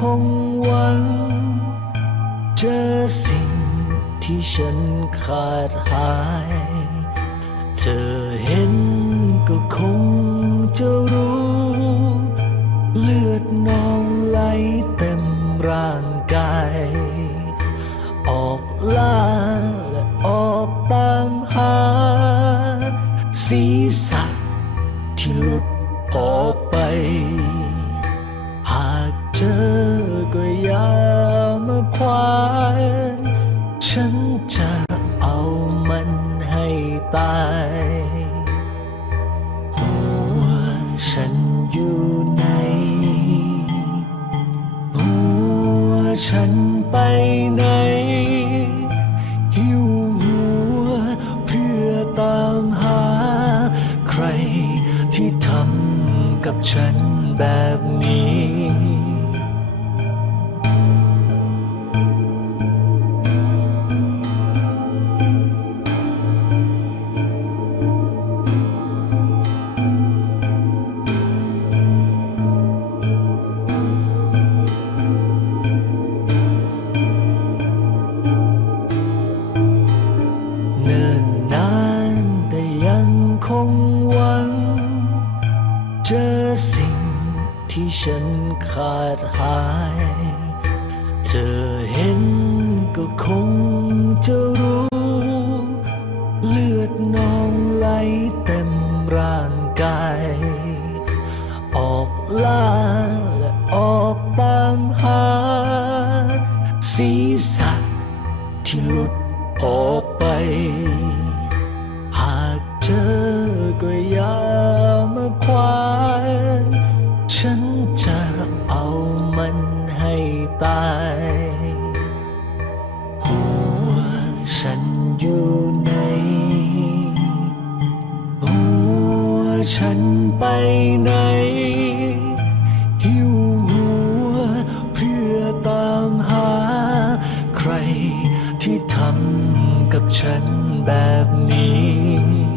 คงหวัง เจอสิ่งที่ฉันขาดหาย เธอเห็นก็คงจะรู้ เลือดนองไหลเต็มร่างกาย ออกล่าและออกตามหา สีสันที่หลุดออกไป หากเจอ ควานฉันจะเอามันให้ตายหัวฉันอยู่ไหนหัวฉันไปไหนหิวหัวเพื่อตามหา ใครที่ทำกับฉันแบบนี้ สิ่งที่ฉันขาดหาย เธอเห็นก็คงจะรู้ เลือดนองไหลเต็มร่างกาย ออกล่าและออกตามหาศีรษะที่หลุดออกไป หากเจอก็ย่า หัวฉันอยู่ไหนหัวฉันไปไหน หิวหัวเพื่อตามหา ใครที่ทำกับฉันแบบนี้